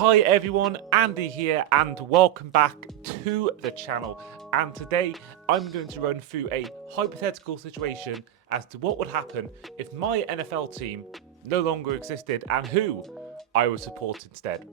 Hi everyone, Andy here and welcome back to the channel. And today I'm going to run through a hypothetical situation as to what would happen if my NFL team no longer existed and who I would support instead.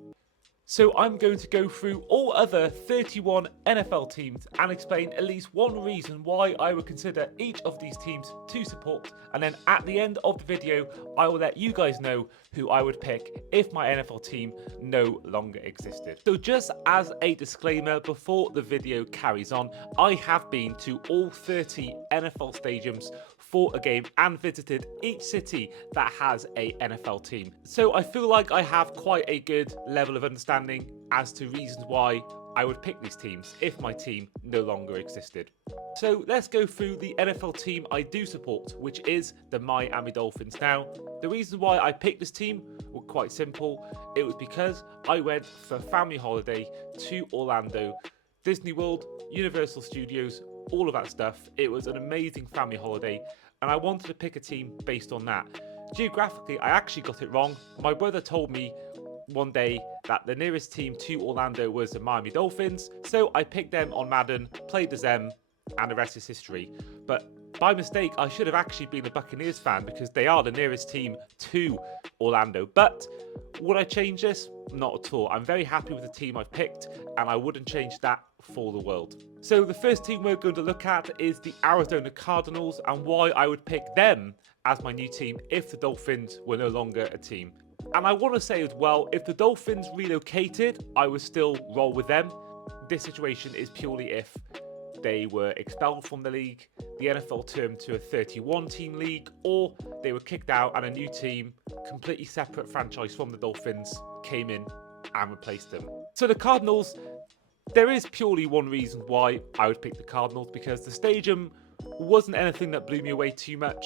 So I'm going to go through all other 31 NFL teams and explain at least one reason why I would consider each of these teams to support. And then at the end of the video, I will let you guys know who I would pick if my NFL team no longer existed. So just as a disclaimer before the video carries on, I have been to all 30 NFL stadiums for a game and visited each city that has a NFL team. So I feel like I have quite a good level of understanding as to reasons why I would pick these teams if my team no longer existed. So let's go through the NFL team I do support, which is the Miami Dolphins. Now, the reason why I picked this team were quite simple. It was because I went for a family holiday to Orlando, Disney World, Universal Studios, all of that stuff. It was an amazing family holiday and I wanted to pick a team based on that. Geographically, I actually got it wrong. My brother told me one day that the nearest team to Orlando was the Miami Dolphins, so I picked them on Madden, played as them, and the rest is history. But by mistake, I should have actually been a Buccaneers fan because they are the nearest team to Orlando. But would I change this? Not at all. I'm very happy with the team I've picked and I wouldn't change that for the world. So the first team we're going to look at is the Arizona Cardinals and why I would pick them as my new team if the Dolphins were no longer a team. And I want to say as well, if the Dolphins relocated, I would still roll with them. This situation is purely if they were expelled from the league, the NFL turned to a 31-team league, or they were kicked out and a new team, completely separate franchise from the Dolphins, came in and replaced them. So the Cardinals, there is purely one reason why I would pick the Cardinals, because the stadium wasn't anything that blew me away too much.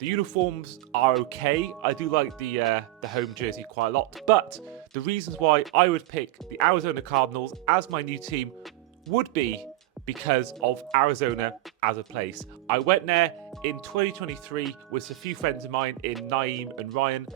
The uniforms are okay. I do like the home jersey quite a lot, but the reasons why I would pick the Arizona Cardinals as my new team would be because of Arizona as a place. I went there in 2023 with a few friends of mine in Naeem and Ryan,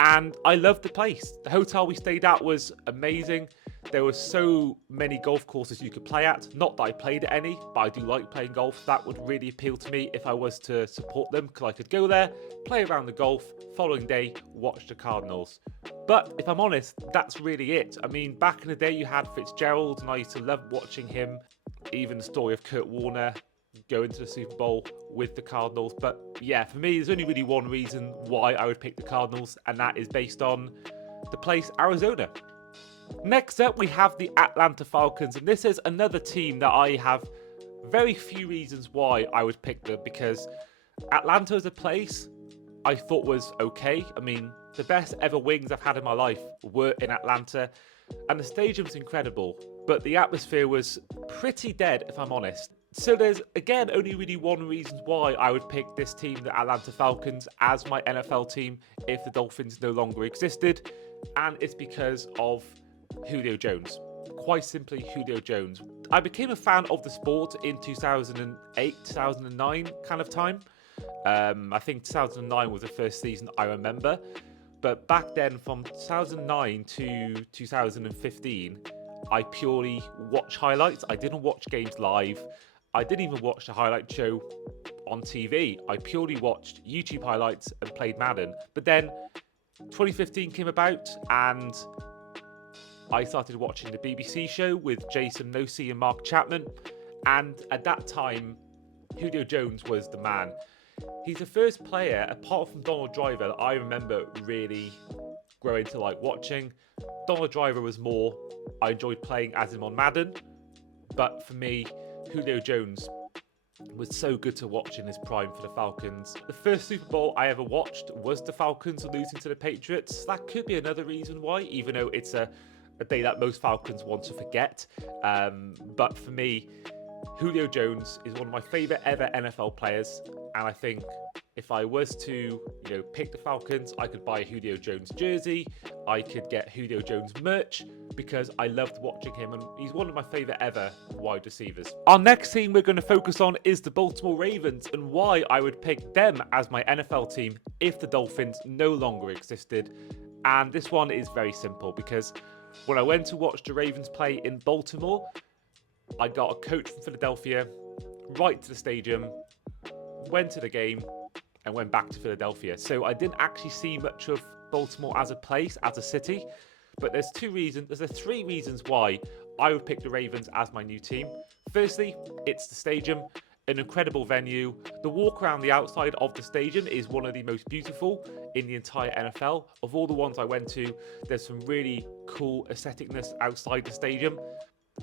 and I loved the place. The hotel we stayed at was amazing. There were so many golf courses you could play at. Not that I played at any, but I do like playing golf. That would really appeal to me if I was to support them, because I could go there, play around the golf, following day, watch the Cardinals. But if I'm honest, that's really it. I mean, back in the day you had Fitzgerald and I used to love watching him. Even the story of Kurt Warner going to the Super Bowl with the Cardinals. But yeah, for me, there's only really one reason why I would pick the Cardinals, and that is based on the place, Arizona. Next up, we have the Atlanta Falcons, and this is another team that I have very few reasons why I would pick them, because Atlanta as a place I thought was okay. I mean, the best ever wings I've had in my life were in Atlanta, and the stadium's incredible, but the atmosphere was pretty dead, if I'm honest. So there's, again, only really one reason why I would pick this team, the Atlanta Falcons, as my NFL team if the Dolphins no longer existed, and it's because of Julio Jones. Quite simply, Julio Jones. I became a fan of the sport in 2008, 2009 kind of time. I think 2009 was the first season I remember. But back then, from 2009 to 2015, I purely watched highlights. I didn't watch games live. I didn't even watch the highlight show on TV. I purely watched YouTube highlights and played Madden. But then 2015 came about and I started watching the BBC show with Jason Nosey and Mark Chapman. And at that time, Julio Jones was the man. He's the first player, apart from Donald Driver, that I remember really growing to like watching. Donald Driver was more, I enjoyed playing as him on Madden. But for me, Julio Jones was so good to watch in his prime for the Falcons. The first Super Bowl I ever watched was the Falcons losing to the Patriots. That could be another reason why, even though it's a day that most Falcons want to forget. But for me, Julio Jones is one of my favourite ever NFL players, and I think if I was to, pick the Falcons, I could buy a Julio Jones jersey, I could get Julio Jones merch, because I loved watching him, and he's one of my favourite ever wide receivers. Our next team we're going to focus on is the Baltimore Ravens, and why I would pick them as my NFL team if the Dolphins no longer existed. And this one is very simple because when I went to watch the Ravens play in Baltimore, I got a coach from Philadelphia right to the stadium, went to the game, and went back to Philadelphia. So I didn't actually see much of Baltimore as a place, as a city. But there's three reasons why I would pick the Ravens as my new team. Firstly, it's the stadium, an incredible venue. The walk around the outside of the stadium is one of the most beautiful in the entire NFL. Of all the ones I went to, there's some really cool aestheticness outside the stadium.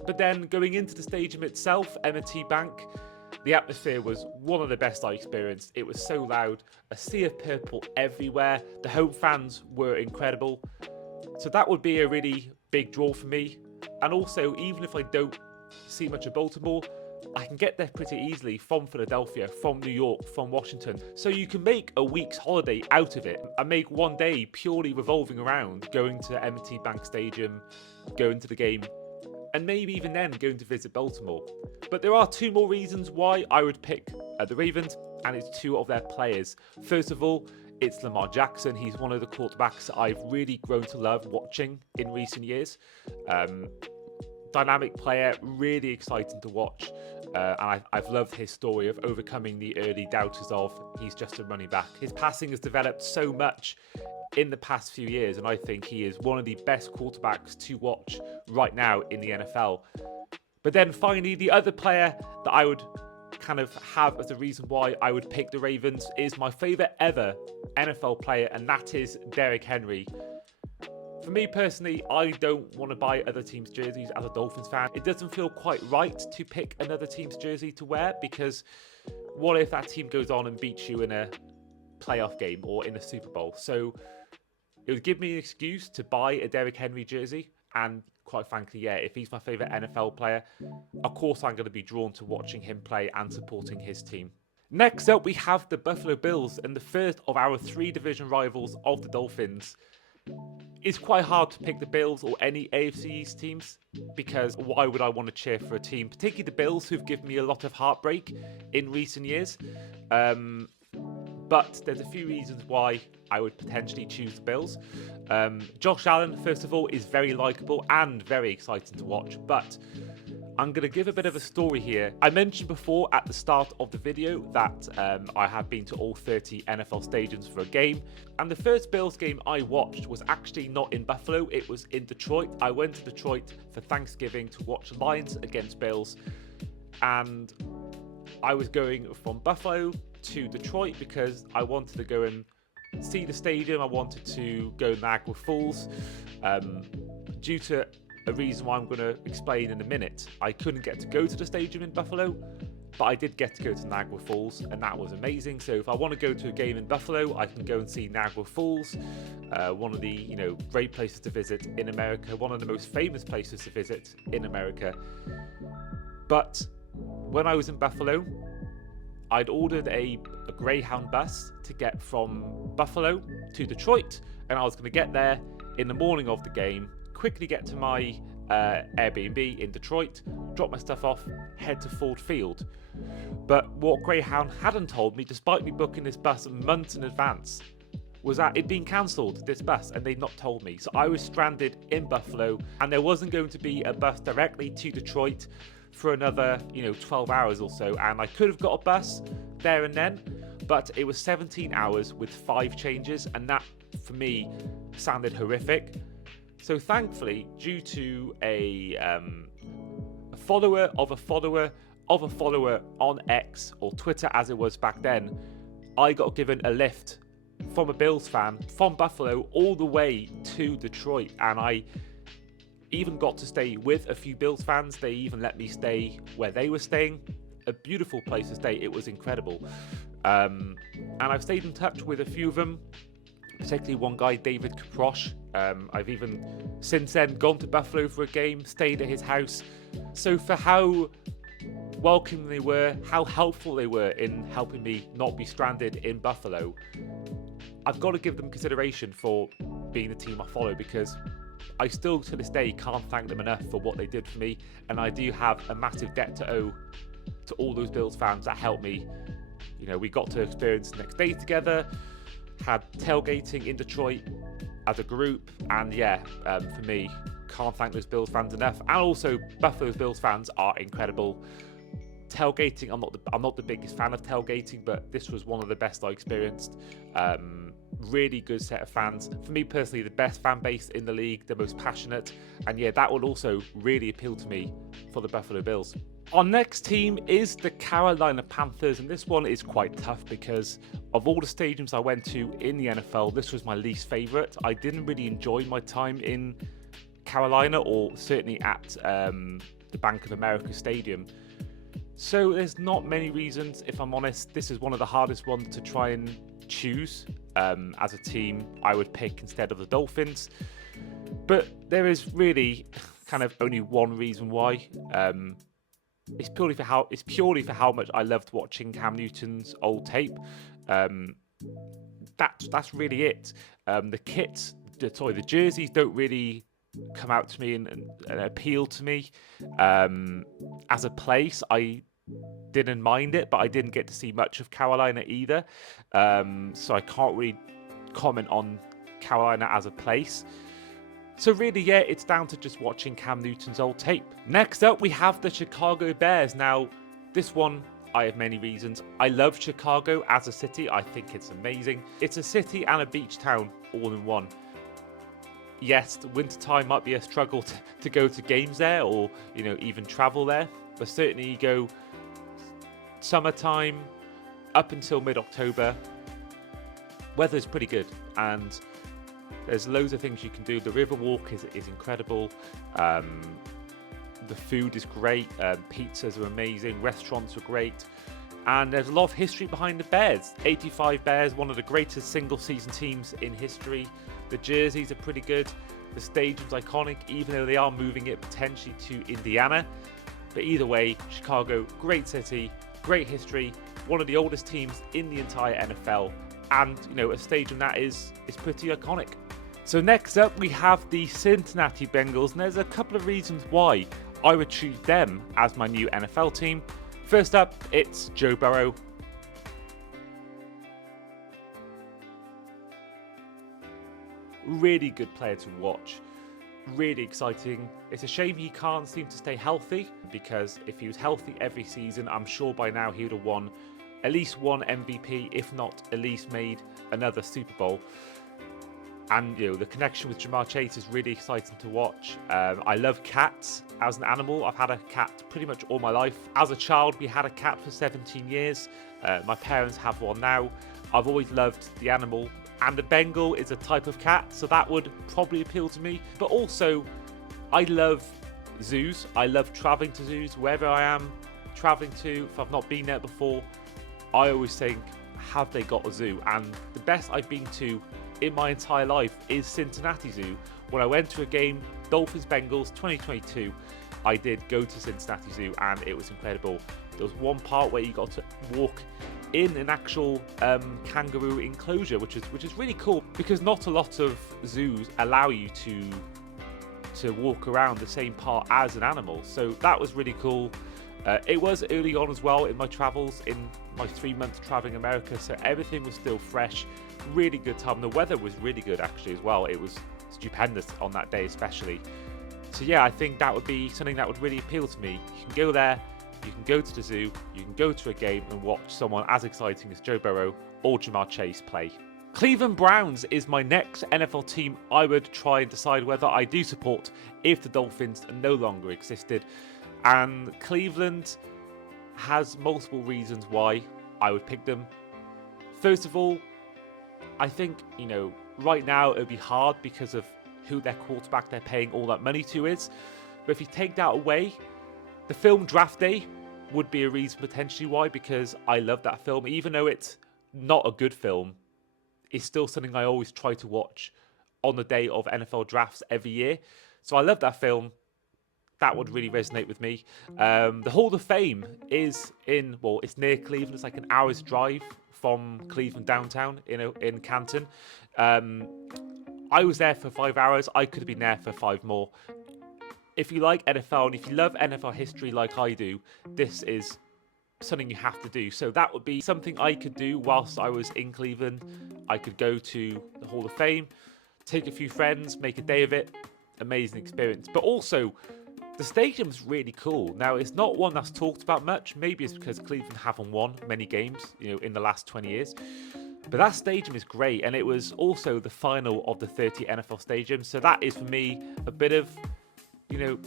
But then going into the stadium itself, M&T Bank, the atmosphere was one of the best I experienced. It was so loud, a sea of purple everywhere. The home fans were incredible. So that would be a really big draw for me. And also, even if I don't see much of Baltimore, I can get there pretty easily from Philadelphia, from New York, from Washington. So you can make a week's holiday out of it and make one day purely revolving around going to M&T Bank Stadium, going to the game, and maybe even then going to visit Baltimore. But there are two more reasons why I would pick the Ravens, and it's two of their players. First of all, it's Lamar Jackson. He's one of the quarterbacks I've really grown to love watching in recent years. Dynamic player, really exciting to watch. And I've loved his story of overcoming the early doubters of he's just a running back. His passing has developed so much in the past few years, and I think he is one of the best quarterbacks to watch right now in the NFL. But then finally, the other player that I would kind of have as the reason why I would pick the Ravens is my favourite ever NFL player, and that is Derrick Henry. For me personally, I don't want to buy other teams' jerseys as a Dolphins fan. It doesn't feel quite right to pick another team's jersey to wear, because what if that team goes on and beats you in a playoff game or in a Super Bowl? So it would give me an excuse to buy a Derrick Henry jersey, and quite frankly, yeah, if he's my favourite NFL player, of course I'm going to be drawn to watching him play and supporting his team. Next up, we have the Buffalo Bills, and the first of our three division rivals of the Dolphins. It's quite hard to pick the Bills or any AFC East teams, because why would I want to cheer for a team, particularly the Bills, who've given me a lot of heartbreak in recent years. But there's a few reasons why I would potentially choose the Bills. Josh Allen, first of all, is very likeable and very exciting to watch, but I'm going to give a bit of a story here. I mentioned before at the start of the video that I have been to all 30 NFL stadiums for a game, and the first Bills game I watched was actually not in Buffalo, it was in Detroit. I went to Detroit for Thanksgiving to watch Lions against Bills, and I was going from Buffalo to Detroit because I wanted to go and see the stadium. I wanted to go Niagara Falls. Due to a reason why I'm going to explain in a minute, I couldn't get to go to the stadium in Buffalo, but I did get to go to Niagara Falls, and that was amazing. So if I want to go to a game in Buffalo, I can go and see Niagara Falls, one of the great places to visit in America, one of the most famous places to visit in America. But when I was in Buffalo, I'd ordered a Greyhound bus to get from Buffalo to Detroit, and I was going to get there in the morning of the game, quickly get to my Airbnb in Detroit, drop my stuff off, head to Ford Field. But what Greyhound hadn't told me, despite me booking this bus months in advance, was that it'd been cancelled, this bus, and they'd not told me. So I was stranded in Buffalo, and there wasn't going to be a bus directly to Detroit for another 12 hours or so, and I could have got a bus there and then, but it was 17 hours with 5 changes, and that for me sounded horrific. So thankfully, due to a follower of a follower of a follower on X, or Twitter as it was back then, I got given a lift from a Bills fan from Buffalo all the way to Detroit, and I even got to stay with a few Bills fans. They even let me stay where they were staying. A beautiful place to stay. It was incredible. And I've stayed in touch with a few of them, particularly one guy, David Caproche. I've even since then gone to Buffalo for a game, stayed at his house. So for how welcoming they were, how helpful they were in helping me not be stranded in Buffalo, I've got to give them consideration for being the team I follow, because I still to this day can't thank them enough for what they did for me, and I do have a massive debt to owe to all those Bills fans that helped me. We got to experience the next day together, had tailgating in Detroit, as a group. And yeah, for me, can't thank those Bills fans enough. And also, Buffalo Bills fans are incredible. Tailgating, I'm not the biggest fan of tailgating, but this was one of the best I experienced. Really good set of fans. For me personally, the best fan base in the league, the most passionate. And yeah, that would also really appeal to me for the Buffalo Bills. Our next team is the Carolina Panthers, and this one is quite tough because of all the stadiums I went to in the NFL, this was my least favourite. I didn't really enjoy my time in Carolina, or certainly at the Bank of America Stadium. So there's not many reasons, if I'm honest. This is one of the hardest ones to try and choose as a team I would pick instead of the Dolphins. But there is really kind of only one reason why. It's purely for how much I loved watching Cam Newton's old tape. That's really it. The jerseys don't really come out to me and appeal to me. As a place, I didn't mind it, but I didn't get to see much of Carolina either. So I can't really comment on Carolina as a place. So really, yeah, it's down to just watching Cam Newton's old tape. Next up, we have the Chicago Bears. Now, this one, I have many reasons. I love Chicago as a city. I think it's amazing. It's a city and a beach town all in one. Yes, the wintertime might be a struggle to go to games there, or even travel there. But certainly you go summertime up until mid-October, weather's pretty good, and there's loads of things you can do. The river walk is incredible. The food is great. Pizzas are amazing. Restaurants are great. And there's a lot of history behind the Bears. 85 Bears, one of the greatest single-season teams in history. The jerseys are pretty good. The stadium's iconic, even though they are moving it potentially to Indiana. But either way, Chicago, great city, great history, one of the oldest teams in the entire NFL, and a stadium that is pretty iconic. So next up, we have the Cincinnati Bengals, and there's a couple of reasons why I would choose them as my new NFL team. First up, it's Joe Burrow. Really good player to watch. Really exciting. It's a shame he can't seem to stay healthy, because if he was healthy every season, I'm sure by now he would have won at least one MVP, if not at least made another Super Bowl. And the connection with Jamar Chase is really exciting to watch. I love cats as an animal. I've had a cat pretty much all my life. As a child, we had a cat for 17 years. My parents have one now. I've always loved the animal. And the Bengal is a type of cat, so that would probably appeal to me. But also, I love zoos. I love traveling to zoos. Wherever I am traveling to, if I've not been there before, I always think, have they got a zoo? And the best I've been to in my entire life is Cincinnati Zoo. When I went to a game, Dolphins-Bengals 2022, I did go to Cincinnati Zoo, and it was incredible. There was one part where you got to walk in an actual kangaroo enclosure, which is really cool, because not a lot of zoos allow you to walk around the same part as an animal. So that was really cool. It was early on as well in my travels, in my 3 months traveling America, so everything was still fresh. Really good time. The weather was really good actually as well. It was stupendous on that day especially. So yeah, I think that would be something that would really appeal to me. You can go there, you can go to the zoo, you can go to a game and watch someone as exciting as Joe Burrow or Jamar Chase play. Cleveland Browns is my next NFL team I would try and decide whether I do support if the Dolphins no longer existed. And Cleveland has multiple reasons why I would pick them. First of all, I think, right now it would be hard because of who their quarterback they're paying all that money to is. But if you take that away, the film Draft Day would be a reason potentially why, because I love that film. Even though it's not a good film, it's still something I always try to watch on the day of NFL drafts every year. So I love that film. That would really resonate with me. The Hall of Fame is it's near Cleveland. It's like an hour's drive from Cleveland downtown in Canton. I was there for 5 hours. I could have been there for 5 more. If you like NFL and if you love NFL history like I do, this is something you have to do. So that would be something I could do whilst I was in Cleveland. I could go to the Hall of Fame, take a few friends, make a day of it. Amazing experience. But also, the stadium's really cool. Now, it's not one that's talked about much. Maybe it's because Cleveland haven't won many games, in the last 20 years. But that stadium is great, and it was also the final of the 30 NFL stadium. So that is, for me, a bit of,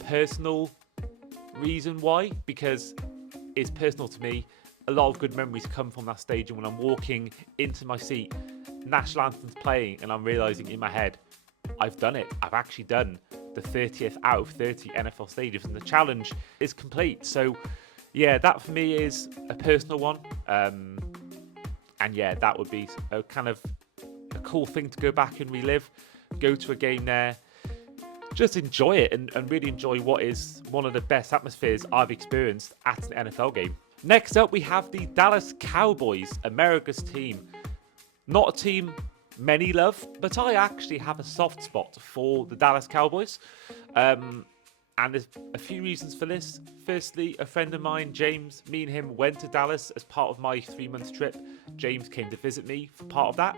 personal reason why, because it's personal to me. A lot of good memories come from that stadium when I'm walking into my seat, national anthem's playing, and I'm realizing in my head, I've done it. I've actually done the 30th out of 30 NFL stadiums, and the challenge is complete. So, yeah, that for me is a personal one. And yeah, that would be a kind of a cool thing to go back and relive, go to a game there, just enjoy it and really enjoy what is one of the best atmospheres I've experienced at an NFL game. Next up, we have the Dallas Cowboys, America's team. Not a team many love, but I actually have a soft spot for the Dallas Cowboys. And there's a few reasons for this. Firstly, a friend of mine, James, me and him went to Dallas as part of my 3-month trip. James came to visit me for part of that.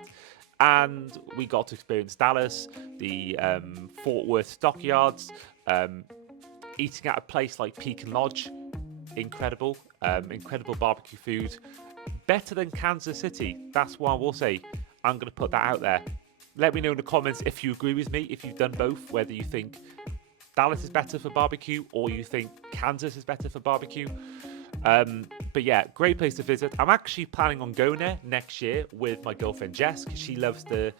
And we got to experience Dallas, the Fort Worth Stockyards, eating at a place like Pecan Lodge. Incredible. Incredible barbecue food. Better than Kansas City. That's what I will say. I'm going to put that out there. Let me know in the comments if you agree with me, if you've done both, whether you think Dallas is better for barbecue or you think Kansas is better for barbecue. But yeah, great place to visit. I'm actually planning on going there next year with my girlfriend Jess, because she loves the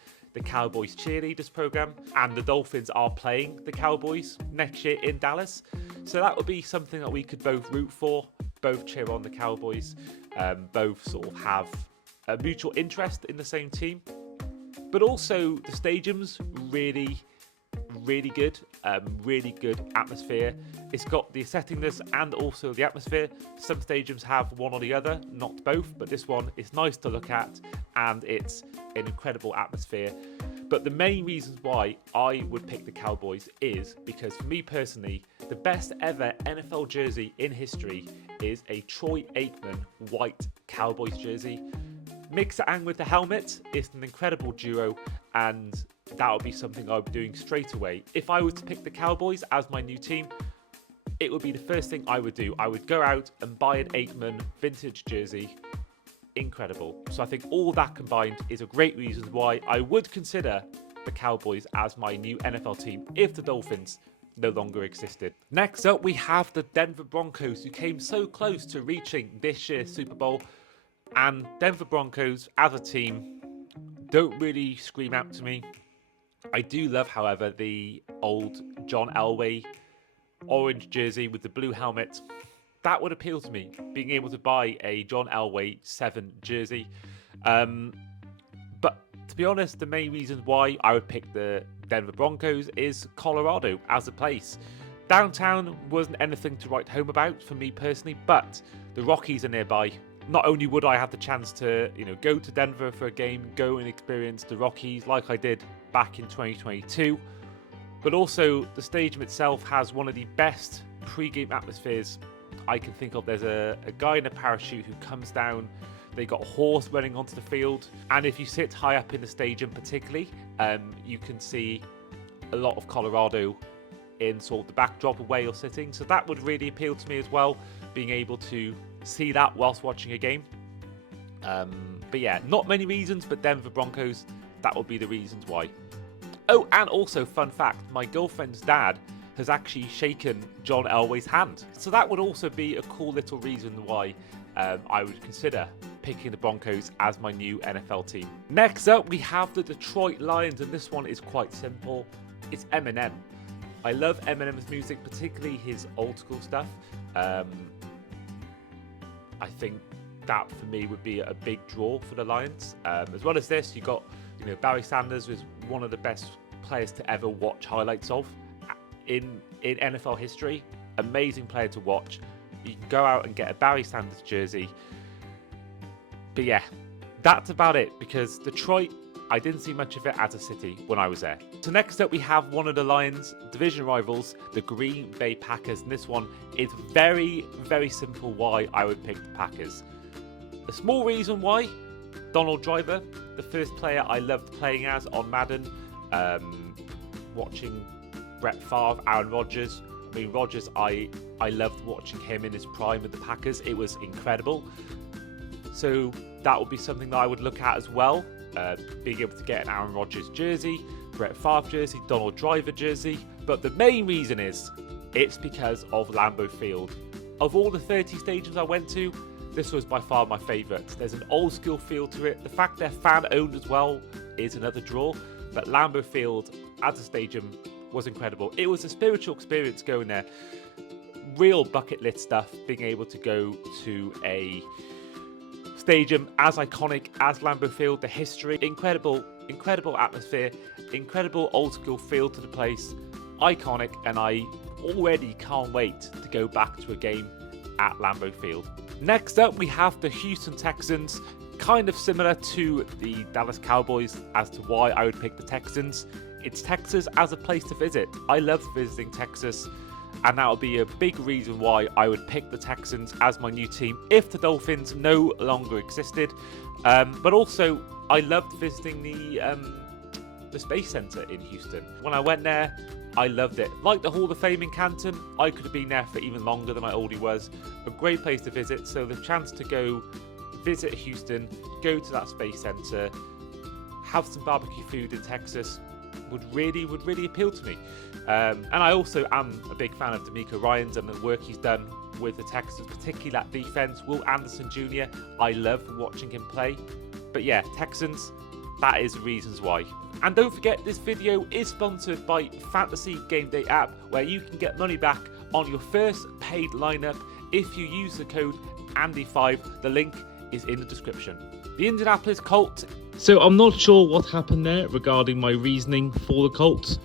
Cowboys cheerleaders program, and the Dolphins are playing the Cowboys next year in Dallas. So that would be something that we could both root for, both cheer on the Cowboys, both sort of have a mutual interest in the same team. But also the stadium's really good, really good atmosphere. It's got the settingness and also the atmosphere. Some stadiums have one or the other, not both, but this one is nice to look at and it's an incredible atmosphere. But the main reasons why I would pick the Cowboys is because, for me personally, the best ever NFL jersey in history is a Troy Aikman white Cowboys jersey. Mix it in with the helmet, it's an incredible duo, and that would be something I would be doing straight away. If I was to pick the Cowboys as my new team, it would be the first thing I would do. I would go out and buy an Aikman vintage jersey. Incredible. So I think all that combined is a great reason why I would consider the Cowboys as my new NFL team if the Dolphins no longer existed. Next up, we have the Denver Broncos, who came so close to reaching this year's Super Bowl. And Denver Broncos, as a team, don't really scream out to me. I do love, however, the old John Elway orange jersey with the blue helmet. That would appeal to me, being able to buy a John Elway 7 jersey. But to be honest, the main reason why I would pick the Denver Broncos is Colorado as a place. Downtown wasn't anything to write home about for me personally, but the Rockies are nearby. Not only would I have the chance to, go to Denver for a game, go and experience the Rockies like I did back in 2022, but also the stadium itself has one of the best pre-game atmospheres I can think of. There's a guy in a parachute who comes down. They got a horse running onto the field, and if you sit high up in the stadium particularly, you can see a lot of Colorado in sort of the backdrop of where you're sitting. So that would really appeal to me as well, being able to see that whilst watching a game. But yeah, not many reasons, but Denver Broncos, that would be the reasons why. Oh, and also, fun fact, my girlfriend's dad has actually shaken John Elway's hand. So that would also be a cool little reason why I would consider picking the Broncos as my new NFL team. Next up, we have the Detroit Lions, and this one is quite simple. It's Eminem. I love Eminem's music, particularly his old school stuff. I think that for me would be a big draw for the Lions. As well as this, you got Barry Sanders was one of the best players to ever watch highlights of in NFL history. Amazing player to watch. You can go out and get a Barry Sanders jersey. But yeah, that's about it, because Detroit, I didn't see much of it as a city when I was there. So next up, we have one of the Lions' division rivals, the Green Bay Packers. And this one is very, very simple why I would pick the Packers. A small reason why: Donald Driver, the first player I loved playing as on Madden. Watching Brett Favre, Aaron Rodgers. I mean, Rodgers, I loved watching him in his prime with the Packers. It was incredible. So that would be something that I would look at as well. Being able to get an Aaron Rodgers jersey, Brett Favre jersey, Donald Driver jersey. But the main reason is, it's because of Lambeau Field. Of all the 30 stadiums I went to, this was by far my favourite. There's an old school feel to it. The fact they're fan owned as well is another draw. But Lambeau Field as a stadium was incredible. It was a spiritual experience going there. Real bucket list stuff, being able to go to a stadium as iconic as Lambeau Field, the history, incredible atmosphere, incredible old school feel to the place, iconic, and I already can't wait to go back to a game at Lambeau Field. Next up, we have the Houston Texans, kind of similar to the Dallas Cowboys as to why I would pick the Texans. It's Texas as a place to visit. I loved visiting Texas, and that would be a big reason why I would pick the Texans as my new team if the Dolphins no longer existed. But also, I loved visiting the Space Center in Houston. When I went there, I loved it. Like the Hall of Fame in Canton, I could have been there for even longer than I already was. A great place to visit, so the chance to go visit Houston, go to that Space Center, have some barbecue food in Texas, would really appeal to me. And I also am a big fan of D'Amico Ryans and the work he's done with the Texans, particularly that defense. Will Anderson Jr., I love watching him play. But yeah, Texans, that is reasons why. And don't forget, this video is sponsored by Fantasy Game Day app, where you can get money back on your first paid lineup if you use the code Andy5. The link is in the description. The Indianapolis Colts. So I'm not sure what happened there regarding my reasoning for the Colts,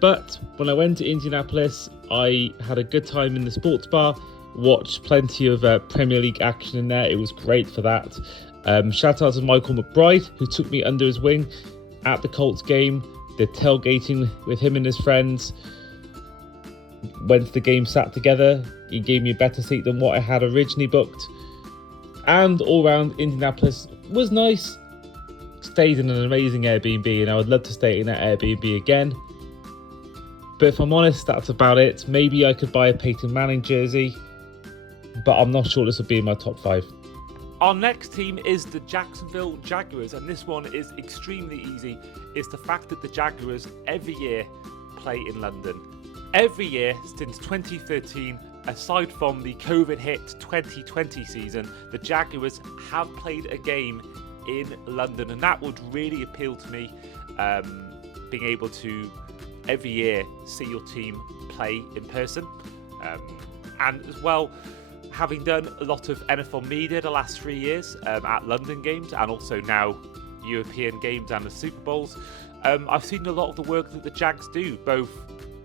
but when I went to Indianapolis, I had a good time in the sports bar, watched plenty of Premier League action in there. It was great for that. Shout out to Michael McBride, who took me under his wing at the Colts game, did tailgating with him and his friends, went to the game, sat together. He gave me a better seat than what I had originally booked. And all round, Indianapolis was nice. Stayed in an amazing Airbnb, and I would love to stay in that Airbnb again. But if I'm honest, that's about it. Maybe I could buy a Peyton Manning jersey, but I'm not sure this will be in my top 5. Our next team is the Jacksonville Jaguars, and this one is extremely easy. It's the fact that the Jaguars every year play in London. Every year since 2013, aside from the COVID hit 2020 season, the Jaguars have played a game in London, and that would really appeal to me, being able to every year see your team play in person, and as well, having done a lot of NFL media the last 3 years at London games, and also now European games and the Super Bowls, I've seen a lot of the work that the Jags do, both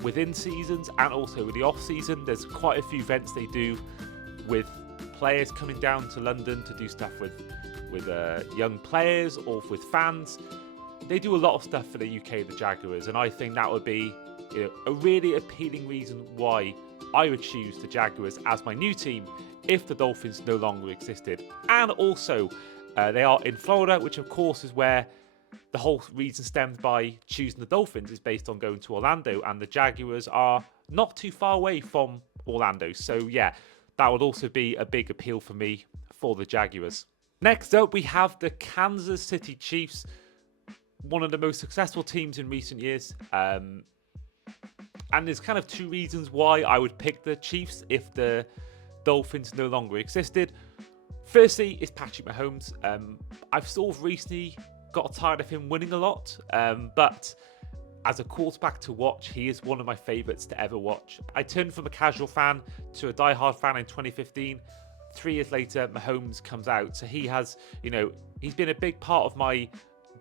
within seasons and also with the off season. There's quite a few events they do with players coming down to London to do stuff with young players or with fans. They do a lot of stuff for the UK, the Jaguars, and I think that would be a really appealing reason why I would choose the Jaguars as my new team if the Dolphins no longer existed. And also, they are in Florida, which of course is where the whole reason stemmed by choosing the Dolphins is based on going to Orlando, and the Jaguars are not too far away from Orlando. So yeah, that would also be a big appeal for me for the Jaguars. Next up, we have the Kansas City Chiefs, one of the most successful teams in recent years. And there's kind of 2 reasons why I would pick the Chiefs if the Dolphins no longer existed. Firstly, is Patrick Mahomes. I've sort of recently got tired of him winning a lot, but as a quarterback to watch, he is one of my favourites to ever watch. I turned from a casual fan to a diehard fan in 2015. 3 years later, Mahomes comes out. So he has, he's been a big part of my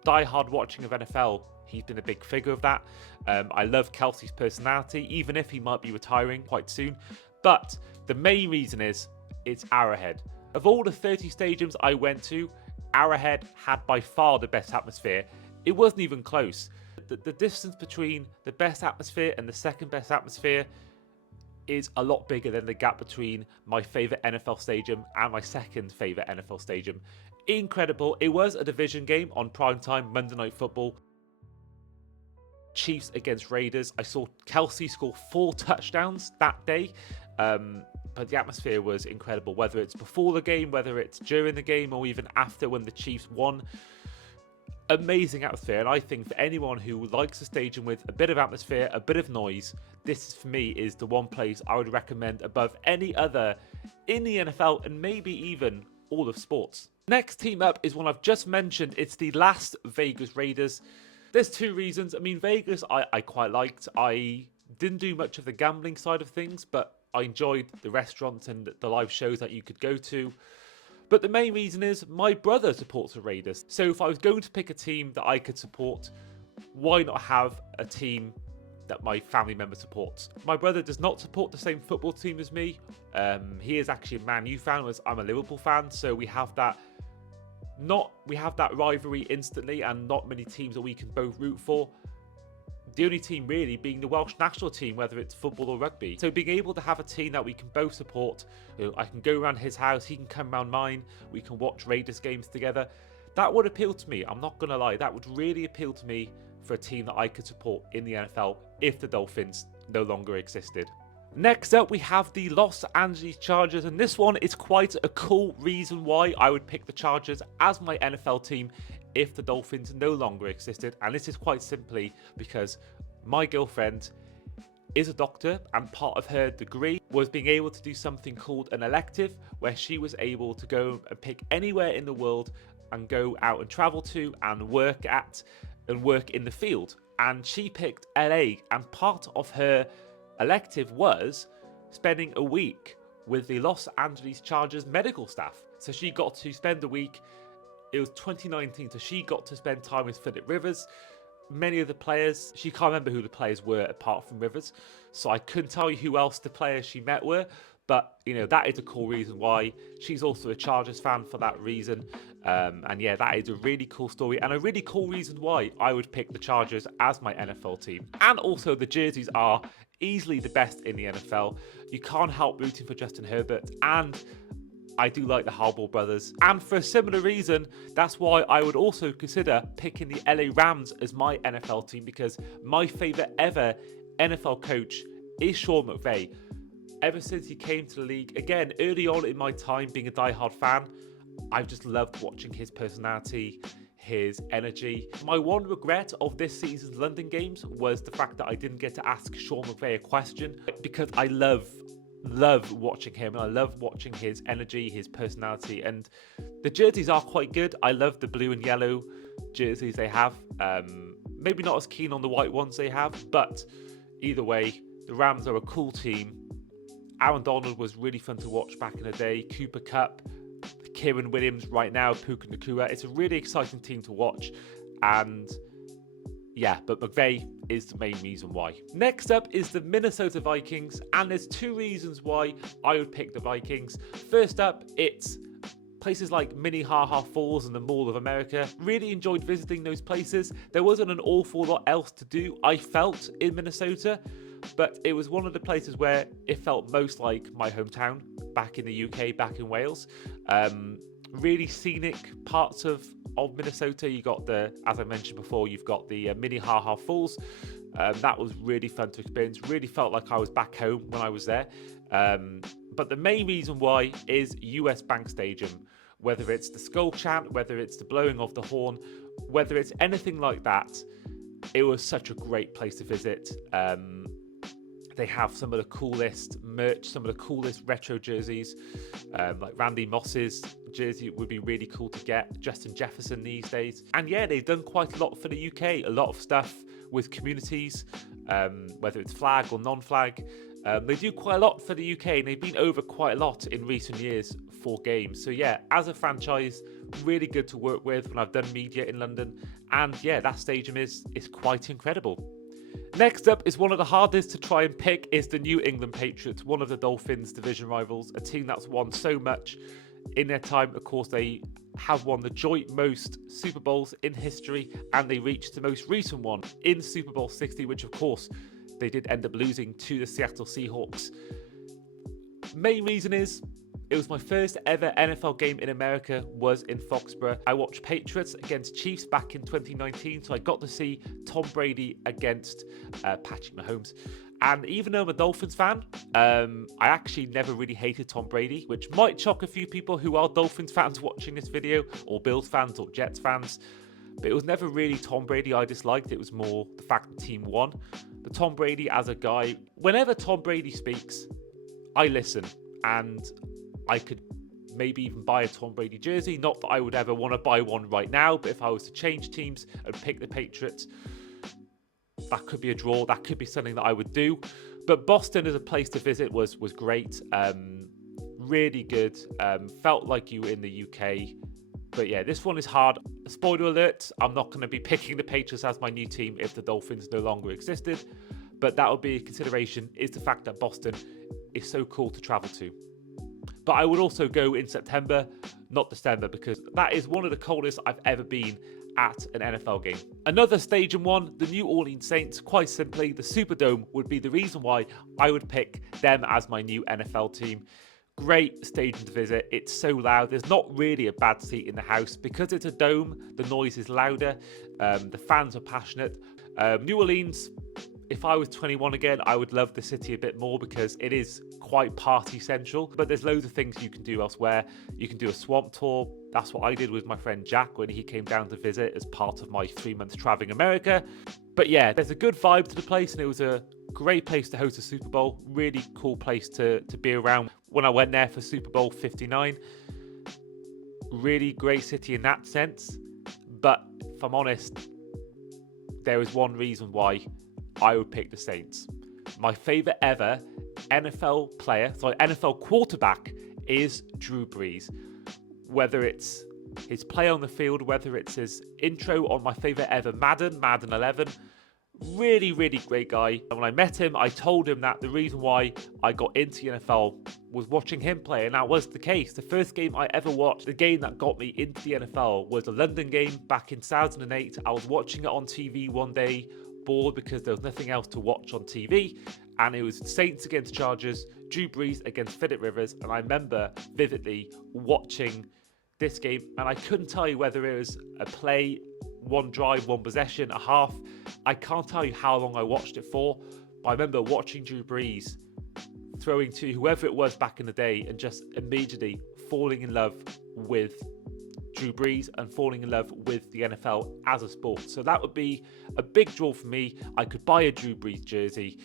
diehard watching of NFL. He's been a big figure of that. I love Kelsey's personality, even if he might be retiring quite soon. But the main reason is, it's Arrowhead. Of all the 30 stadiums I went to, Arrowhead had by far the best atmosphere. It wasn't even close. The distance between the best atmosphere and the second best atmosphere is a lot bigger than the gap between my favourite NFL stadium and my second favourite NFL stadium. Incredible. It was a division game on primetime Monday Night Football. Chiefs against Raiders. I saw Kelsey score 4 touchdowns that day. But the atmosphere was incredible, whether it's before the game, whether it's during the game, or even after when the Chiefs won. Amazing atmosphere, and I think for anyone who likes a stadium with a bit of atmosphere, a bit of noise, this for me is the one place I would recommend above any other in the NFL and maybe even all of sports. Next team up is one I've just mentioned. It's the Las Vegas Raiders. There's 2 reasons. I mean, Vegas I quite liked. I didn't do much of the gambling side of things, but I enjoyed the restaurants and the live shows that you could go to. But the main reason is my brother supports the Raiders. So if I was going to pick a team that I could support, why not have a team that my family member supports? My brother does not support the same football team as me. He is actually a Man U fan, whereas I'm a Liverpool fan. So we have that rivalry instantly, and not many teams that we can both root for. The only team really being the Welsh national team, whether it's football or rugby. So being able to have a team that we can both support, I can go around his house, he can come around mine, we can watch Raiders games together. That would appeal to me, I'm not going to lie. That would really appeal to me for a team that I could support in the NFL if the Dolphins no longer existed. Next up, we have the Los Angeles Chargers, and this one is quite a cool reason why I would pick the Chargers as my NFL team if the Dolphins no longer existed. And this is quite simply because my girlfriend is a doctor, and part of her degree was being able to do something called an elective, where she was able to go and pick anywhere in the world and go out and travel to and work in the field. And she picked LA, and part of her elective was spending a week with the Los Angeles Chargers medical staff. So she got to spend a week. It was 2019, so she got to spend time with Phillip Rivers. Many of the players, she can't remember who the players were apart from Rivers, so I couldn't tell you who else the players she met were. But, you know, that is a cool reason why. She's also a Chargers fan for that reason. And yeah, that is a really cool story and a really cool reason why I would pick the Chargers as my NFL team. And also the jerseys are easily the best in the NFL. You can't help rooting for Justin Herbert, and I do like the Harbaugh brothers. And for a similar reason, that's why I would also consider picking the LA Rams as my NFL team, because my favourite ever NFL coach is Sean McVay. Ever since he came to the league, again, early on in my time being a diehard fan, I've just loved watching his personality, his energy. My one regret of this season's London games was the fact that I didn't get to ask Sean McVay a question, because I love watching him, and I love watching his energy, his personality, and the jerseys are quite good. I love the blue and yellow jerseys they have. Maybe not as keen on the white ones they have, but either way, the Rams are a cool team. Aaron Donald was really fun to watch back in the day. Cooper Kupp, Kieran Williams right now, Puka Nacua. It's a really exciting team to watch, and yeah, but McVay is the main reason why. Next up is the Minnesota Vikings, and there's 2 reasons why I would pick the Vikings. First up, it's places like Minnehaha Falls and the Mall of America. Really enjoyed visiting those places. There wasn't an awful lot else to do, I felt, in Minnesota, but it was one of the places where it felt most like my hometown back in the UK, back in Wales. Really scenic parts of Minnesota. You got as I mentioned before, you've got the Minnehaha Falls. That was really fun to experience. Really felt like I was back home when I was there. But the main reason why is US Bank Stadium. Whether it's the skull chant, whether it's the blowing of the horn, whether it's anything like that, it was such a great place to visit. They have some of the coolest merch, some of the coolest retro jerseys, like Randy Moss's jersey would be really cool to get, Justin Jefferson these days. And yeah, they've done quite a lot for the UK, a lot of stuff with communities, whether it's flag or non-flag. They do quite a lot for the UK, and they've been over quite a lot in recent years for games. So yeah, as a franchise, really good to work with when I've done media in London. And yeah, that stadium is quite incredible. Next up is one of the hardest to try and pick is the New England Patriots, one of the Dolphins' division rivals, a team that's won so much in their time. Of course, they have won the joint most Super Bowls in history, and they reached the most recent one in Super Bowl 60, which of course they did end up losing to the Seattle Seahawks. Main reason is It was my first ever NFL game in America was in Foxborough. I watched Patriots against Chiefs back in 2019, so I got to see Tom Brady against Patrick Mahomes. And even though I'm a Dolphins fan, I actually never really hated Tom Brady, which might shock a few people who are Dolphins fans watching this video, or Bills fans or Jets fans. But it was never really Tom Brady I disliked. It was more the fact the team won. But Tom Brady as a guy, whenever Tom Brady speaks, I listen. And I could maybe even buy a Tom Brady jersey. Not that I would ever want to buy one right now, but if I was to change teams and pick the Patriots, that could be a draw. That could be something that I would do. But Boston as a place to visit was great. Really good. Felt like you were in the UK. But yeah, this one is hard. Spoiler alert, I'm not going to be picking the Patriots as my new team if the Dolphins no longer existed. But that would be a consideration, is the fact that Boston is so cool to travel to. But I would also go in September, not December, because that is one of the coldest I've ever been at an NFL game. Another stadium one, the New Orleans Saints. Quite simply, the Superdome would be the reason why I would pick them as my new NFL team. Great stadium to visit. It's so loud. There's not really a bad seat in the house. Because it's a dome, the noise is louder. The fans are passionate. New Orleans, if I was 21 again, I would love the city a bit more because it is quite party central. But there's loads of things you can do elsewhere. You can do a swamp tour. That's what I did with my friend Jack when he came down to visit as part of my 3 months traveling America. But yeah, there's a good vibe to the place, and it was a great place to host a Super Bowl. Really cool place to be around when I went there for Super Bowl 59. Really great city in that sense. But if I'm honest, there is one reason why I would pick the Saints. My favorite ever NFL quarterback is Drew Brees. Whether it's his play on the field, whether it's his intro on my favorite ever Madden 11, really, really great guy. And when I met him, I told him that the reason why I got into the NFL was watching him play, and that was the case. The first game I ever watched, the game that got me into the NFL, was a London game back in 2008. I was watching it on TV one day, bored because there was nothing else to watch on TV, and it was Saints against Chargers, Drew Brees against Phillip Rivers, and I remember vividly watching this game, and I couldn't tell you whether it was a play, one drive, one possession, a half. I can't tell you how long I watched it for, but I remember watching Drew Brees throwing to whoever it was back in the day and just immediately falling in love with Drew Brees and falling in love with the NFL as a sport. So that would be a big draw for me. I could buy a Drew Brees jersey,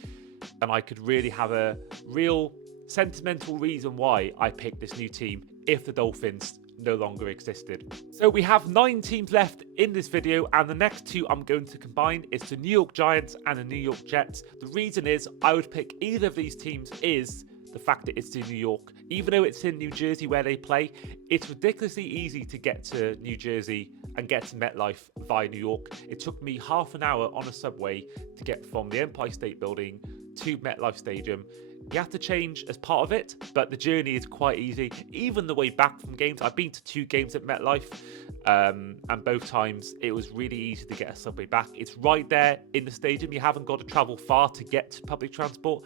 and I could really have a real sentimental reason why I picked this new team if the Dolphins no longer existed. So we have 9 teams left in this video, and the next 2 I'm going to combine is the New York Giants and the New York Jets. The reason is I would pick either of these teams is the fact that it's in New York. Even though it's in New Jersey where they play, it's ridiculously easy to get to New Jersey and get to MetLife via New York. It took me half an hour on a subway to get from the Empire State Building to MetLife Stadium. You have to change as part of it, but the journey is quite easy. Even the way back from games, I've been to 2 games at MetLife, and both times it was really easy to get a subway back. It's right there in the stadium. You haven't got to travel far to get to public transport.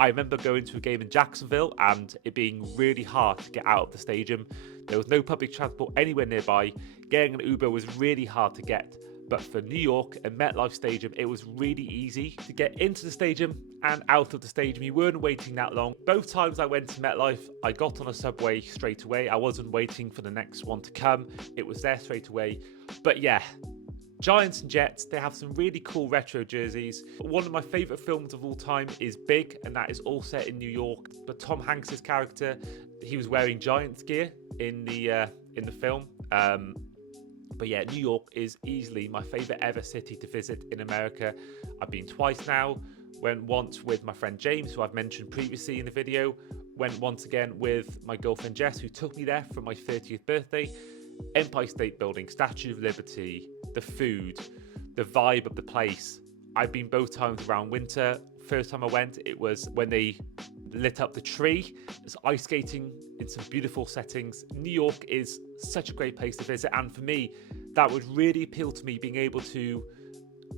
I remember going to a game in Jacksonville and it being really hard to get out of the stadium. There was no public transport anywhere nearby. Getting an Uber was really hard to get. But for New York and MetLife Stadium, it was really easy to get into the stadium and out of the stadium. You weren't waiting that long. Both times I went to MetLife, I got on a subway straight away. I wasn't waiting for the next one to come. It was there straight away. But yeah, Giants and Jets, they have some really cool retro jerseys. One of my favourite films of all time is Big, and that is all set in New York. But Tom Hanks's character, he was wearing Giants gear in the film. But yeah, New York is easily my favourite ever city to visit in America. I've been twice now. Went once with my friend James, who I've mentioned previously in the video. Went once again with my girlfriend Jess, who took me there for my 30th birthday. Empire State Building, Statue of Liberty, the food, the vibe of the place. I've been both times around winter. First time I went, it was when they lit up the tree. There's ice skating in some beautiful settings. New York is such a great place to visit, and for me, that would really appeal to me, being able to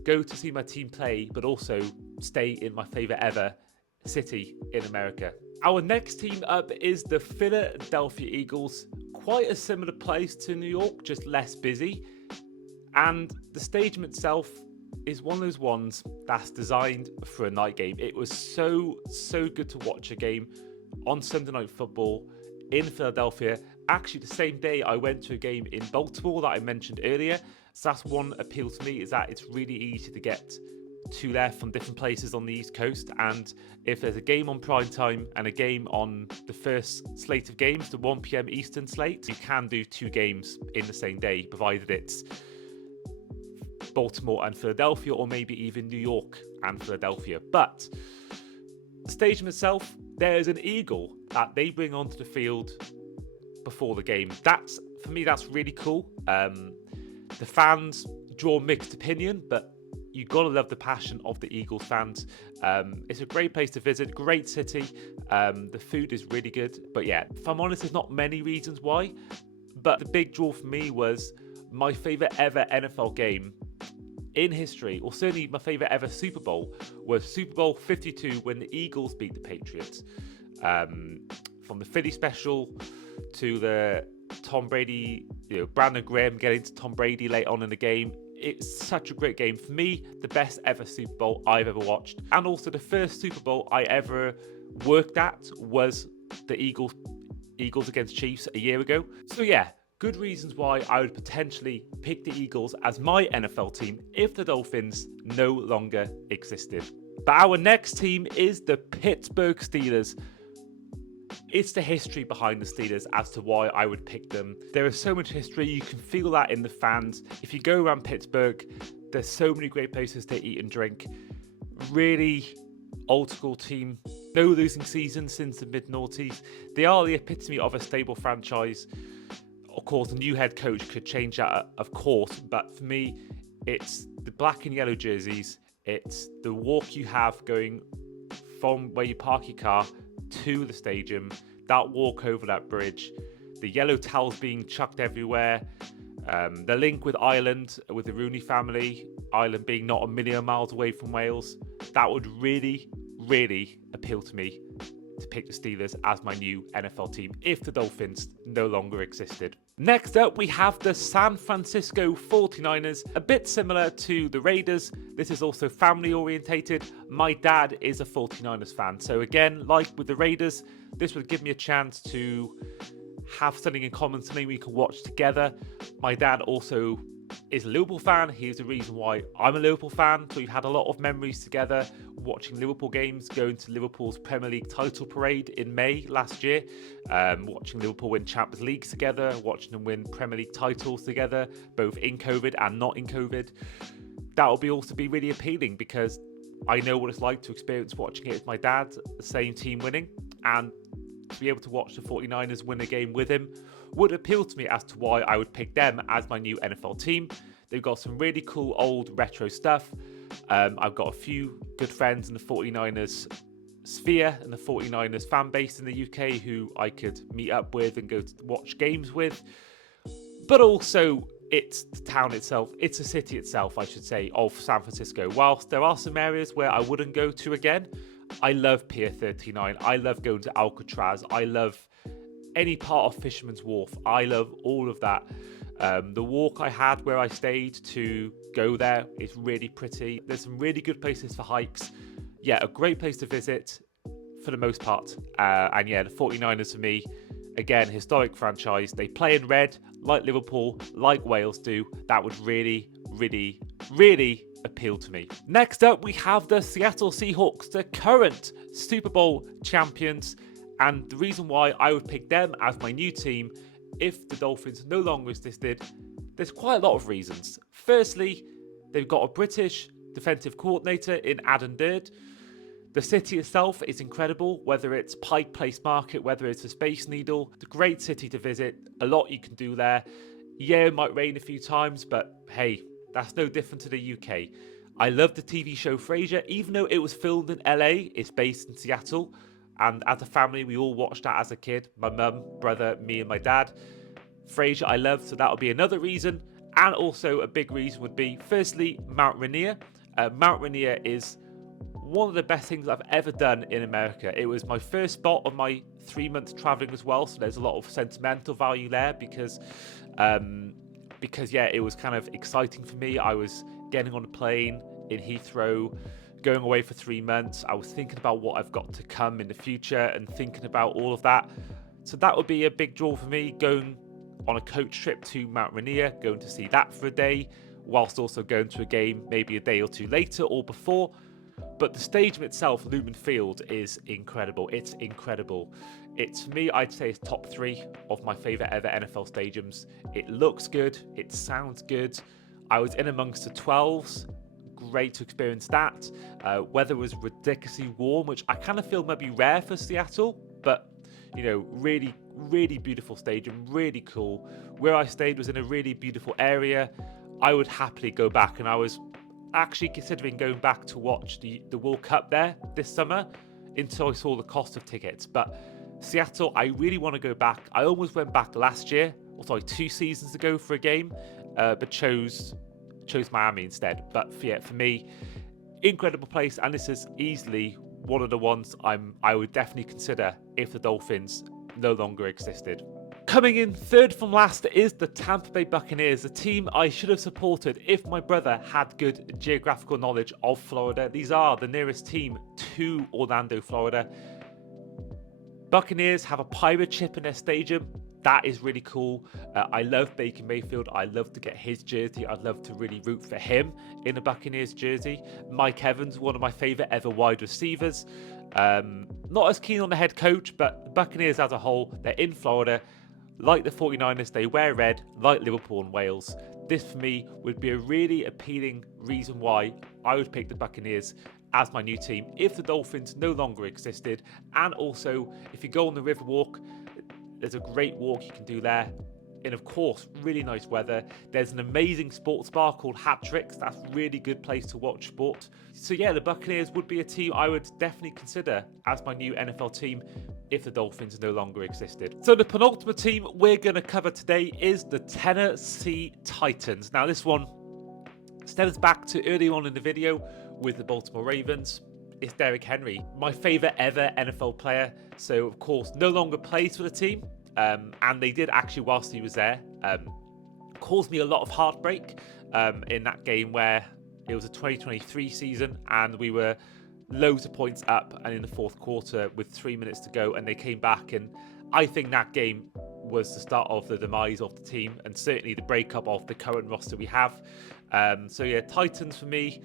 go to see my team play, but also stay in my favourite ever city in America. Our next team up is the Philadelphia Eagles. Quite a similar place to New York, just less busy. And the stadium itself is one of those ones that's designed for a night game. It was so good to watch a game on Sunday Night Football in Philadelphia. Actually, the same day I went to a game in Baltimore that I mentioned earlier. So that's one appeal to me, is that it's really easy to get to there from different places on the East Coast. And if there's a game on prime time and a game on the first slate of games, the 1 p.m. Eastern slate, you can do 2 games in the same day, provided it's Baltimore and Philadelphia, or maybe even New York and Philadelphia. But the stadium itself, there's an eagle that they bring onto the field before the game. That's, for me, that's really cool. The fans draw mixed opinion, but you gotta love the passion of the Eagles fans. It's a great place to visit, great city. The food is really good. But yeah, if I'm honest, there's not many reasons why. But the big draw for me was my favorite ever NFL game in history, or certainly my favorite ever Super Bowl, was Super Bowl 52 when the Eagles beat the Patriots. From the Philly special to the Tom Brady, Brandon Graham getting to Tom Brady late on in the game. It's such a great game. For me, the best ever Super Bowl I've ever watched. And also the first Super Bowl I ever worked at was the Eagles against Chiefs a year ago. So yeah, good reasons why I would potentially pick the Eagles as my NFL team if the Dolphins no longer existed. But our next team is the Pittsburgh Steelers. It's the history behind the Steelers as to why I would pick them. There is so much history, you can feel that in the fans. If you go around Pittsburgh, there's so many great places to eat and drink. Really old school team. No losing season since the mid-noughties. They are the epitome of a stable franchise. Of course, a new head coach could change that, of course, but for me, it's the black and yellow jerseys. It's the walk you have going from where you park your car to the stadium, that walk over that bridge, the yellow towels being chucked everywhere, the link with Ireland, with the Rooney family, Ireland being not a million miles away from Wales. That would really appeal to me to pick the Steelers as my new NFL team if the Dolphins no longer existed. Next up, we have the San Francisco 49ers, a bit similar to the Raiders. This is also family orientated. My dad is a 49ers fan. So again, like with the Raiders, this would give me a chance to have something in common, something we can watch together. My dad also is a Liverpool fan. He's the reason why I'm a Liverpool fan. So we've had a lot of memories together, watching Liverpool games, going to Liverpool's Premier League title parade in May last year, watching Liverpool win Champions League together, watching them win Premier League titles together, both in COVID and not in COVID. That will also be really appealing because I know what it's like to experience watching it with my dad, the same team winning, and to be able to watch the 49ers win a game with him would appeal to me as to why I would pick them as my new NFL team. They've got some really cool old retro stuff. I've got a few good friends in the 49ers sphere and the 49ers fan base in the UK who I could meet up with and go to watch games with. But also, it's the town itself, it's the city itself, I should say, of San Francisco. Whilst there are some areas where I wouldn't go to again, I love Pier 39. I love going to Alcatraz. I love any part of Fisherman's Wharf. I love all of that. The walk I had where I stayed to go there is really pretty. There's some really good places for hikes. Yeah, a great place to visit for the most part. And yeah, the 49ers for me, again, historic franchise. They play in red like Liverpool, like Wales do. That would really appeal to me. Next up, we have the Seattle Seahawks, the current Super Bowl champions. And the reason why I would pick them as my new team if the Dolphins no longer existed, there's quite a lot of reasons. Firstly, they've got a British defensive coordinator in Adam Durd. The city itself is incredible, whether it's Pike Place Market, whether it's the Space Needle. It's a great city to visit, a lot you can do there. Yeah, it might rain a few times, but hey, that's no different to the UK. I love the TV show Frasier, even though it was filmed in LA, it's based in Seattle. And as a family, we all watched that as a kid. My mum, brother, me and my dad. Frasier I love, so that would be another reason. And also a big reason would be, firstly, Mount Rainier. Mount Rainier is one of the best things I've ever done in America. It was my first spot of my 3 months traveling as well, so there's a lot of sentimental value there because yeah, it was kind of exciting for me. I was getting on a plane in Heathrow, going away for 3 months. I was thinking about what I've got to come in the future and thinking about all of that. So that would be a big draw for me, going on a coach trip to Mount Rainier, going to see that for a day, whilst also going to a game maybe a day or two later or before. But the stadium itself, Lumen Field, is incredible. It's incredible. It's, for me, I'd say it's top 3 of my favourite ever NFL stadiums. It looks good. It sounds good. I was in amongst the 12s. Great to experience that. Weather was ridiculously warm, which I kind of feel might be rare for Seattle. But, you know, really, really beautiful stadium. Really cool. Where I stayed was in a really beautiful area. I would happily go back, and I was actually considering going back to watch the World Cup there this summer until I saw the cost of tickets. But Seattle, I really want to go back. I almost went back last year, or sorry, 2 seasons ago for a game, but chose Miami instead. But for me, incredible place, and this is easily one of the ones I would definitely consider if the Dolphins no longer existed. Coming in third from last is the Tampa Bay Buccaneers, a team I should have supported if my brother had good geographical knowledge of Florida. These are the nearest team to Orlando, Florida. Buccaneers have a pirate ship in their stadium. That is really cool. I love Baker Mayfield. I love to get his jersey. I'd love to really root for him in a Buccaneers jersey. Mike Evans, one of my favourite ever wide receivers. Not as keen on the head coach, but the Buccaneers as a whole, they're in Florida. Like the 49ers, they wear red, like Liverpool and Wales. This, for me, would be a really appealing reason why I would pick the Buccaneers as my new team if the Dolphins no longer existed. And also, if you go on the Riverwalk, there's a great walk you can do there. And of course, really nice weather. There's an amazing sports bar called Hat Tricks. That's a really good place to watch sport. So yeah, the Buccaneers would be a team I would definitely consider as my new NFL team if the Dolphins no longer existed. So the penultimate team we're going to cover today is the Tennessee Titans. Now this one stems back to early on in the video with the Baltimore Ravens. It's Derrick Henry, my favourite ever NFL player. So of course, no longer plays for the team. And they did actually, whilst he was there, caused me a lot of heartbreak in that game where it was a 2023 season and we were loads of points up and in the fourth quarter with 3 minutes to go, and they came back, and I think that game was the start of the demise of the team and certainly the breakup of the current roster we have. So yeah, Titans for me,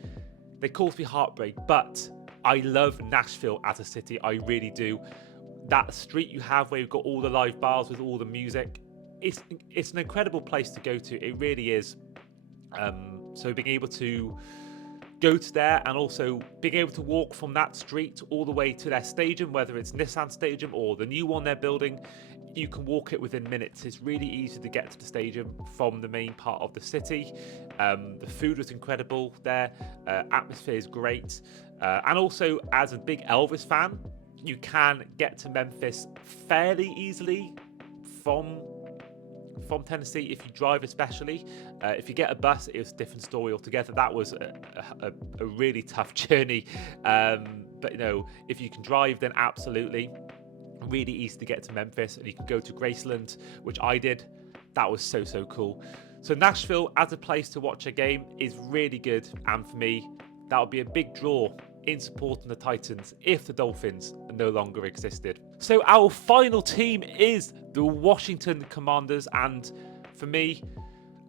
they caused me heartbreak, but I love Nashville as a city. I really do. That street you have where you've got all the live bars with all the music, it's an incredible place to go to. It really is. So being able to go to there and also being able to walk from that street all the way to their stadium, whether it's Nissan Stadium or the new one they're building, you can walk it within minutes. It's really easy to get to the stadium from the main part of the city. The food was incredible there. Atmosphere is great. And also, as a big Elvis fan, you can get to Memphis fairly easily from Tennessee if you drive, especially. If you get a bus, it's a different story altogether. That was a really tough journey. But you know, if you can drive, then absolutely. Really easy to get to Memphis, and you can go to Graceland, which I did. That was so cool. So Nashville as a place to watch a game is really good, and for me, that would be a big draw in supporting the Titans if the Dolphins no longer existed. So our final team is the Washington Commanders, and for me,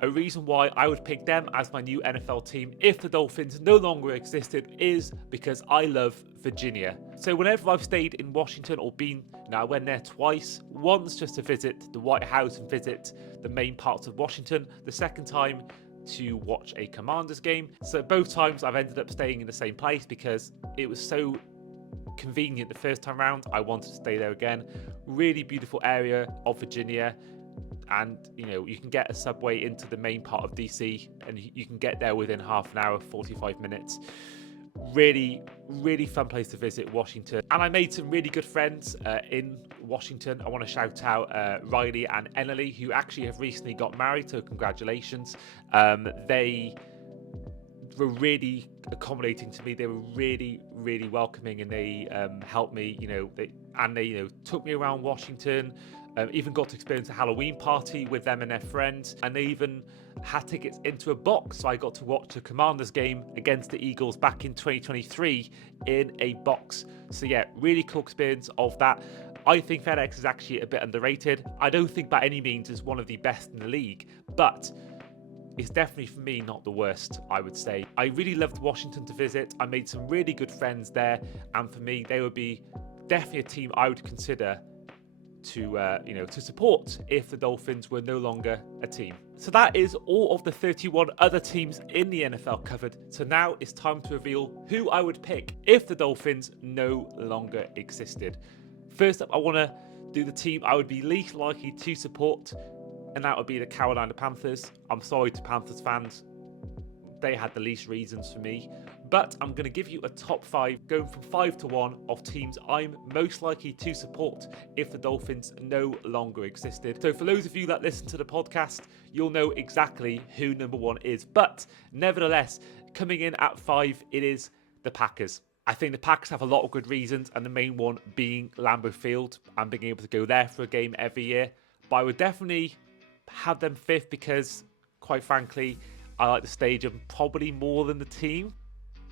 a reason why I would pick them as my new NFL team if the Dolphins no longer existed is because I love Virginia. So whenever I've stayed in Washington or been, now I went there twice, once just to visit the White House and visit the main parts of Washington, the second time to watch a Commanders game. So both times I've ended up staying in the same place because it was so convenient the first time around. I wanted to stay there again. Really beautiful area of Virginia, and you know, you can get a subway into the main part of DC and you can get there within half an hour, 45 minutes. Really fun place to visit, Washington. And I made some really good friends in Washington. I want to shout out Riley and Emily, who actually have recently got married, so congratulations. They were really accommodating to me. They were really, really welcoming, and they helped me, they took me around Washington. Even got to experience a Halloween party with them and their friends, and they even had tickets into a box, so I got to watch a Commanders game against the Eagles back in 2023 in a box. So yeah, really cool experience of that. I think FedEx is actually a bit underrated. I don't think by any means is one of the best in the league, but it's definitely, for me, not the worst, I would say. I really loved Washington to visit. I made some really good friends there, and for me, they would be definitely a team I would consider to support if the Dolphins were no longer a team. So that is all of the 31 other teams in the NFL covered. So now it's time to reveal who I would pick if the Dolphins no longer existed. First up, I want to do the team I would be least likely to support, and that would be the Carolina Panthers. I'm sorry to Panthers fans, they had the least reasons for me, but I'm going to give you a top 5, going from 5 to 1, of teams I'm most likely to support if the Dolphins no longer existed. So for those of you that listen to the podcast, you'll know exactly who number 1 is, but nevertheless, coming in at 5, it is the Packers. I think the Packers have a lot of good reasons, and the main one being Lambeau Field and being able to go there for a game every year. But I would definitely have them 5th because, quite frankly, I like the stadium probably more than the team.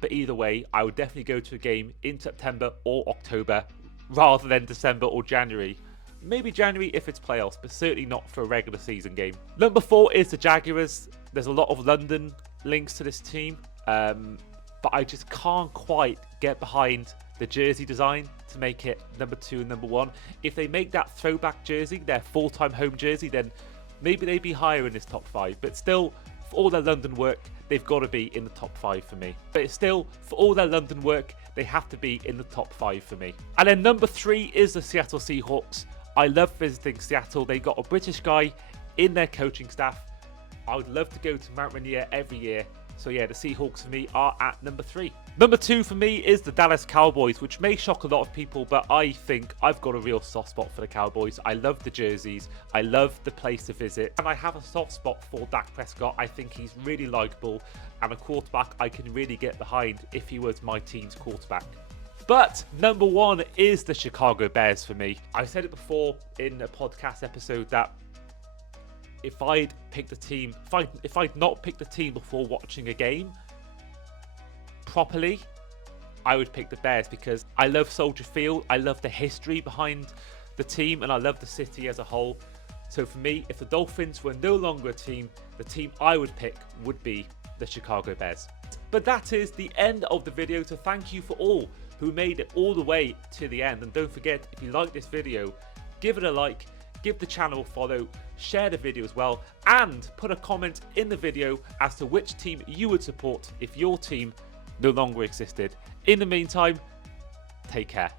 But either way, I would definitely go to a game in September or October rather than December or January. Maybe January if it's playoffs, but certainly not for a regular season game. Number 4 is the Jaguars. There's a lot of London links to this team, but I just can't quite get behind the jersey design to make it number 2 and number 1. If they make that throwback jersey their full-time home jersey, then maybe they'd be higher in this top 5. But still, for all their London work, they've got to be in the top 5 for me. But still, for all their London work, they have to be in the top 5 for me. And then number 3 is the Seattle Seahawks. I love visiting Seattle. They got a British guy in their coaching staff. I would love to go to Mount Rainier every year. So yeah, the Seahawks for me are at number 3. Number 2 for me is the Dallas Cowboys, which may shock a lot of people, but I think I've got a real soft spot for the Cowboys. I love the jerseys. I love the place to visit. And I have a soft spot for Dak Prescott. I think he's really likable and a quarterback I can really get behind if he was my team's quarterback. But number 1 is the Chicago Bears for me. I said it before in a podcast episode that if I'd picked the team, if I'd not picked the team before watching a game properly, I would pick the Bears because I love Soldier Field, I love the history behind the team, and I love the city as a whole. So for me, if the Dolphins were no longer a team, the team I would pick would be the Chicago Bears. But that is the end of the video, so thank you for all who made it all the way to the end. And don't forget, if you like this video, give it a like, give the channel a follow, share the video as well, and put a comment in the video as to which team you would support if your team no longer existed. In the meantime, take care.